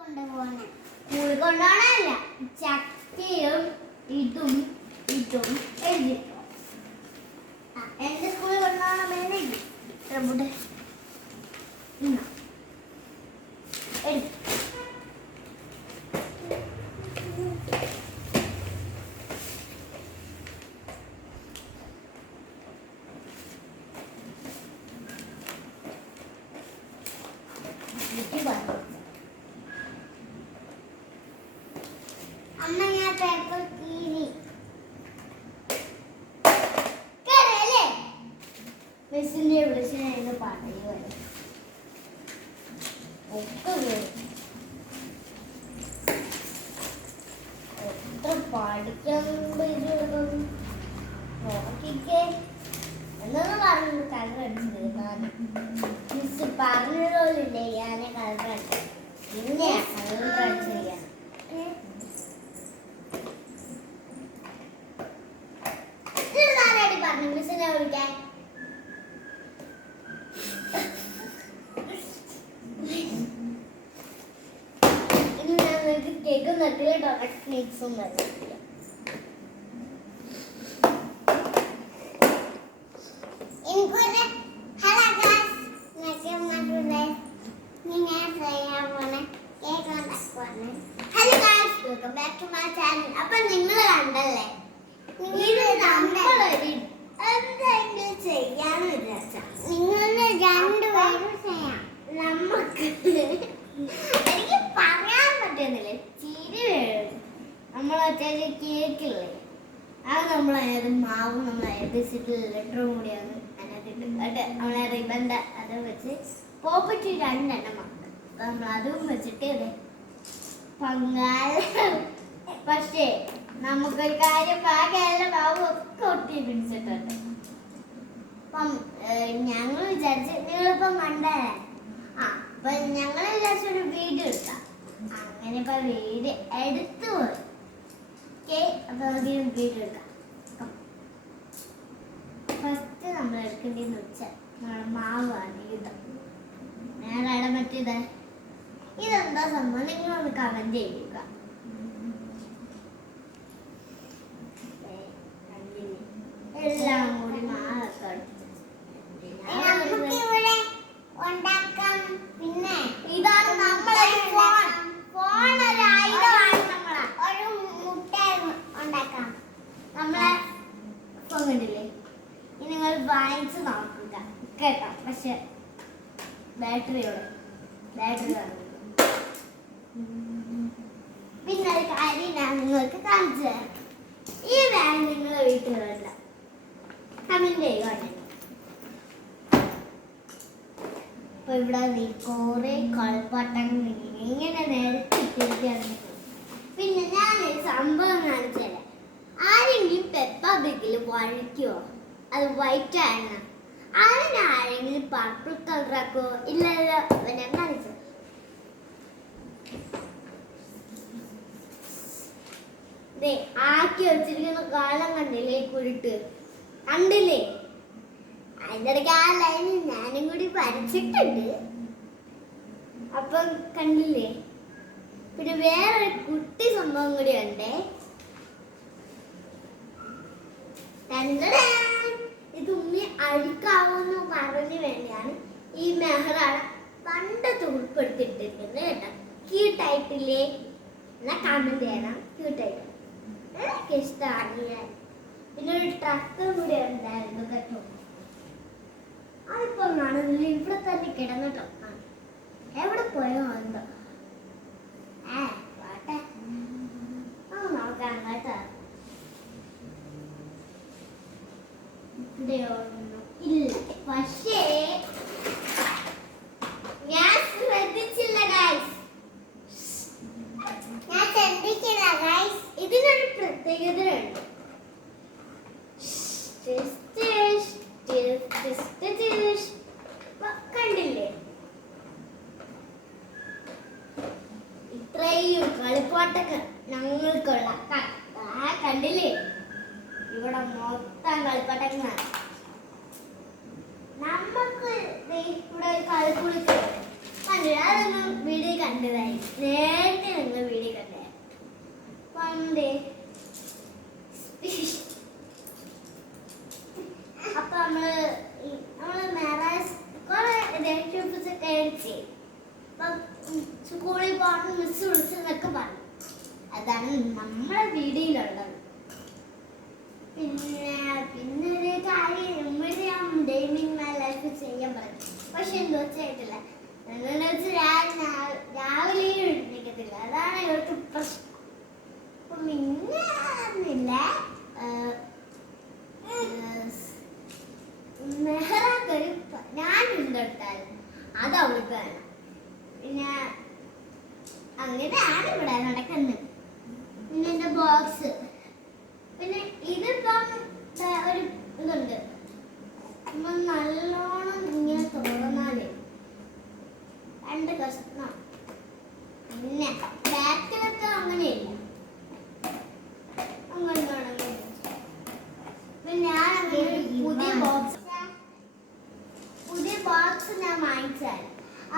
കൊണ്ടുപോകണം സ്കൂളിൽ കൊണ്ടുപോകണല്ല ചക്കയും ഇതും ഇതും എഴുതി എന്റെ സ്കൂളിൽ കൊണ്ടുപോകണം എഴുതി റബ്ബുടെ. എഴുതി എനിക്ക് പറഞ്ഞു അമ്മ പേപ്പർ കീറി. കേടല്ലേ? മിസ്സിന്റെ വിളിച്ച് ഞാൻ പറഞ്ഞു ഞാൻ കലറടി പിന്നെ കലറടിച്ച് ചെയ്യാൻ പറഞ്ഞു മിസ്സിനെ വിളിക്കാൻ ഇനി ഞാൻ കേക്ക് നട്ടില്ല ഡൊണറ്റ് ഒന്നും വരുന്നില്ല എനിക്കൊരു ഹലോ ഗായ്സ് നക്കം നട്ടുള്ളേ ഞാൻ ചെയ്യാൻ പോണ cake ഉണ്ടാക്കുവാണ് hello guys welcome back to my channel അപ്പൊ നിങ്ങൾ കണ്ടല്ലേ ഇത് നമ്മളൊരു എന്തെങ്കിലും ചെയ്യാന്ന് വിചാരിച്ച നിങ്ങൾ രണ്ടുപേരും ചെയ്യാം നമുക്ക് എനിക്ക് പറയാൻ പറ്റുന്നില്ല. ചിരി വേണം. നമ്മളൊക്കെ കേക്കില്ലേ? അത് നമ്മൾ ഏത് മാവ് നമ്മൾ ഏകദേശിട്ട് ലെറ്ററും കൂടിയാണ് അതിനകത്തിട്ട്. നമ്മളെ റിബന്റെ അത് വെച്ച് പോപ്പറ്റ് രണ്ടെണ്ണം ഉണ്ട് നമ്മൾ അതും വെച്ചിട്ട് പങ്കാല പക്ഷേ നമുക്കൊരു കാര്യം ബാക്കിയല്ല മാവ് ഒക്കെ ഒട്ടി പിടിച്ചിട്ടുണ്ട്. അപ്പം ഞങ്ങൾ വിചാരിച്ച് നിങ്ങളിപ്പം കണ്ടേ ഞങ്ങൾ ഒരു വീഡിയോ എടുക്കാം. അങ്ങനെ ഇപ്പൊ വീഡിയോ എടുത്തു പോയി. ഓക്കെ എടുക്കാം. ഫസ്റ്റ് നമ്മൾ എടുക്കേണ്ടതെന്ന് വെച്ചാൽ നമ്മുടെ മാവാണ് ഇത്. നേരെ മറ്റേത് ഇതെന്താ സംഭവം? നിങ്ങളൊന്ന് കമന്റ് ചെയ്യുക എല്ലാം കൂടി മാവൊക്കെ നമുക്കിവിടെ ഉണ്ടാക്കാം പിന്നെ ഇതാണ് നമ്മളെ ഫോൺ ഫോൺ ഒരു ആയുധമാണ് നമ്മളെ ഒരു മുട്ട ഉണ്ടാക്കാം നമ്മളെ ഫോൺ കണ്ടില്ലേ ഇനി നിങ്ങൾ വാങ്ങിച്ച് നോക്കുക കേട്ടോ? പക്ഷെ ബാറ്ററിയോടെ ബാറ്ററി പിന്നെ ഒരു കാര്യം ഞാൻ നിങ്ങൾക്ക് കാണിച്ചു തരാം. ഈ ബാഗ് നിങ്ങളെ വരില്ല. കമന്റ് ചെയ്യുവാണ്. അപ്പൊ ഇവിടെ നീ കോറി കളിപ്പാട്ടങ്ങൾ ഇങ്ങനെ നിരത്തിട്ടിരിക്കുകയാണ് പിന്നെ ഞാൻ ഒരു സംഭവം കാണിച്ചു തരാം. ആരെങ്കിലും പെപ്പ ബിഗിൽ വഴിക്കുവോ അത് വൈറ്റ് ആണ്. അതിനാരെങ്കിലും പർപ്പിൾ കളർ ആക്കോ? ഇല്ലല്ലോ. ഞാൻ കാണിച്ചു ആക്കി വെച്ചിരിക്കുന്ന കാലം കണ്ടില്ലേ കുരുട്ട്? കണ്ടില്ലേ? അതിന്റെ ആ ലൈനിൽ ഞാനും കൂടി വരച്ചിട്ടുണ്ട്. അപ്പം കണ്ടില്ലേ? പിന്നെ വേറൊരു കുട്ടി സംഭവം കൂടി ഉണ്ടേ ടൻടടാൻ. ഇത് ഉമ്മി അഴുക്കാവുമെന്ന് പറഞ്ഞു വേണ്ടിയാണ് ഈ മെഹറാണ് പണ്ടത്തെ ഉൾപ്പെടുത്തിയിട്ടിരിക്കുന്നത് കേട്ടോ. ക്യൂട്ടായിട്ടില്ലേ എന്നാ കമന്റ് ചെയ്യണം. ക്യൂട്ടായിട്ട് ഇഷ്ടമാണ് പിന്നെ ഒരു ട്രക്ക് കൂടി ഉണ്ടായിരുന്നു കേട്ടോ. അതിപ്പോ കാണുന്നില്ല. ഇവിടെ തന്നെ കിടന്നിട്ടോ. എവിടെ പോയോ എന്തോ. ഇത്രയും കളിപ്പാട്ടൊക്കെ ഞങ്ങൾക്കുള്ള. കണ്ടില്ലേ? ഇവിടെ മൊത്തം കളിപ്പാട്ടങ്ങളാണ്. നമുക്ക് ഇവിടെ ഒരു കളിക്കുളിക്കുണ്ട് കണ്ടില്ല? അതൊന്നും വീഡിയോ കണ്ടതായി. നേരത്തെ നിങ്ങൾ വീഡിയോ കണ്ടേ പണ്ട് അപ്പൊ നമ്മൾ ഈ- നമ്മൾ മാരാസ് കുറെ ദേഷ്യമൊക്കെ കഴിച്ച് അപ്പം സ്കൂളിൽ പോകണം മിസ് വിളിച്ചെന്നൊക്കെ പറഞ്ഞു അതാണ് നമ്മളെ വീടിയിലുള്ളത് പിന്നെ പിന്നെ ഒരു കാര്യം നമ്മുടെ ഞാൻ ലൈഫ് ചെയ്യാൻ പറഞ്ഞു പക്ഷെ എന്തോ ചെയ്തില്ല എന്താണെന്ന് വെച്ചാൽ ഞാൻ രാവിലെ എഴുന്നേക്കത്തില്ല. അതാണ് ഇവർക്ക് പ്രശ്നം. അപ്പം പിന്നെ ഒന്നുമില്ല മെഹറാക്കൊരു പ- ഞാൻ എന്തെടുത്താലും അത് അവൾക്ക് വേണം പിന്നെ അങ്ങനെയാണ് ഇവിടെ നടക്കുന്നത് പിന്നെ എന്റെ ബോക്സ് പിന്നെ ഇതിപ്പം ദാ ഒരു ഇതുണ്ട് നമ്മൾ നല്ലോണം ഇങ്ങനെ തുറന്നാൽ രണ്ട് കഷ്ണം പിന്നെ ബാക്കിലൊക്കെ അങ്ങനെയില്ല അങ്ങനെ വേണമെങ്കിൽ പിന്നെ ഞാൻ അങ്ങനെ ഒരു പുതിയ ബോക്സ് പുതിയ ബോക്സ് ഞാൻ വാങ്ങിച്ചാൽ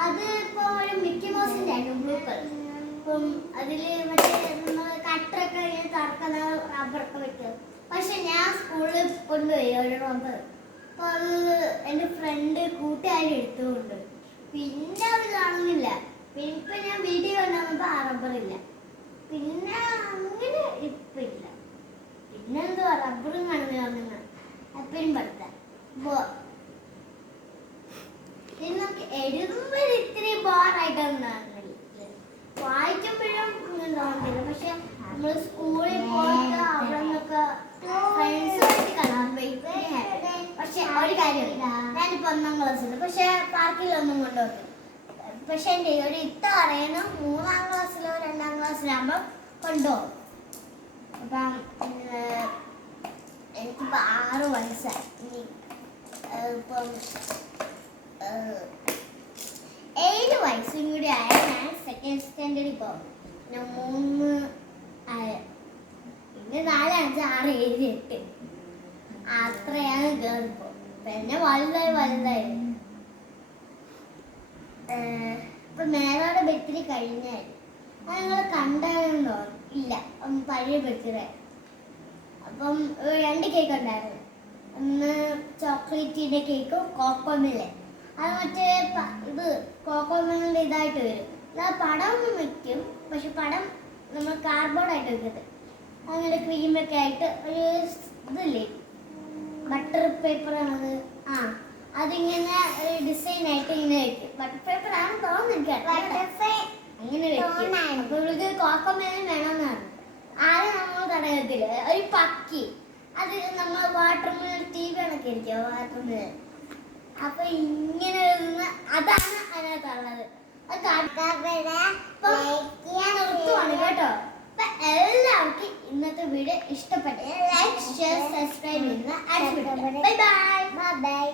അത് ഇപ്പൊ ഒരു മിക്കി മൗസിന്റെ ആണ് ബ്ലൂ കളർ അപ്പം അതിൽ മറ്റേ നമ്മൾ കട്ടറൊക്കെ ഇങ്ങനെ തുറക്കുന്ന റബ്ബറൊക്കെ വെക്കും പക്ഷെ ഞാൻ സ്കൂളിൽ കൊണ്ടുപോയി ഒരു റബ്ബർ അപ്പൊ അത് എന്റെ ഫ്രണ്ട് കൂട്ടുകാരി എടുത്തുകൊണ്ട്. പിന്നെ അത് കാണുന്നില്ല. പിന്നെ ഇപ്പൊ ഞാൻ വീഡിയോ കണ്ടപ്പോ ആ റബ്ബറില്ല പിന്നെ അങ്ങനെ ഇപ്പൊ ഇല്ല. പിന്നെന്തുവാ റബ്ബറും കാണുന്നില്ല ഒന്നും അപ്പനും പഠിത്ത നമുക്ക് എഴുതുമ്പോൾ ഇത്തിരി ബോറായിട്ടൊന്നും വായിക്കുമ്പോഴും തോന്നുന്നില്ല പക്ഷെ നമ്മൾ സ്കൂളിൽ പോയിട്ട് അവിടെ നിന്നൊക്കെ ഫ്രണ്ട്സുമായിട്ട് കാണാൻ പക്ഷെ ഒരു കാര്യമില്ല ഞാനിപ്പോ ഒന്നാം ക്ലാസ്സിൽ പക്ഷെ പാർക്കിലൊന്നും കൊണ്ടുപോകും പക്ഷെ എന്റെ ഒരു ഇത്ത പറയുന്നു മൂന്നാം ക്ലാസ്സിലോ രണ്ടാം ക്ലാസ്സിലാകുമ്പോൾ കൊണ്ടുപോകും. അപ്പം എനിക്കിപ്പോൾ ആറ് വയസ്സായി. ഇനി ഇപ്പം ഏഴ് വയസ്സും കൂടി ആയ ഞാൻ സെക്കൻഡ് സ്റ്റാൻഡേർഡിൽ പോകും. പിന്നെ മൂന്ന് പിന്നെ നാല് അഞ്ച് ആറ് ഏഴ് എട്ട്. അത്രയാണ് കേറിപ്പോ പിന്നെ വലുതായി വലുതായി. ഇപ്പൊ മേലോടെ ബെത്തിരി കഴിഞ്ഞാൽ അത് നിങ്ങൾ കണ്ടായിരുന്നോ? ഇല്ല. പഴയ ബെത്തിരെ അപ്പം രണ്ട് കേക്ക് ഉണ്ടായിരുന്നു. ഒന്ന് ചോക്ലേറ്റിന്റെ കേക്കും കോക്കോമില്ലേ അത് മറ്റേ ഇത് കോക്കോമിലിന്റെ ഇതായിട്ട് വരും. അത് പടം ഒന്നും വയ്ക്കും. പക്ഷെ പടം നമ്മൾ കാർഡ്ബോർഡായിട്ട് വെക്കുന്നത് അങ്ങനെ ക്രീമൊക്കെ ആയിട്ട് ഒരു ഇതില്ലേ? ബട്ടർ പേപ്പർ ആണത്. ആ അതിങ്ങനെ ഒരു ഡിസൈൻ ആയിട്ട് ഇങ്ങനെ വെക്കും. ബട്ടർ പേപ്പർ ആണ് തോന്നുന്നു. അങ്ങനെ വെക്കും. അപ്പൊ കോക്കോമേലും വേണമെന്നാണ് ആദ്യം നമ്മൾ തടയത്തില്ല? ഒരു പക്കി. അത് നമ്മൾ വാട്ടർ മിലൻ ടി വി കണക്കെ ഇരിക്കുക വാട്ടർ മിലൻ അപ്പൊ ഇങ്ങനെ വരുന്ന അതാണ് അതിനകത്തുള്ളത്. അത് നിർത്തുവാണ് കേട്ടോ. അപ്പൊ എല്ലാവർക്കും ഇന്നത്തെ വീഡിയോ ഇഷ്ടപ്പെട്ടു ലൈക്ക് ഷെയർ സബ്സ്ക്രൈബ് ചെയ്യുന്ന ബൈ ബൈ ബൈ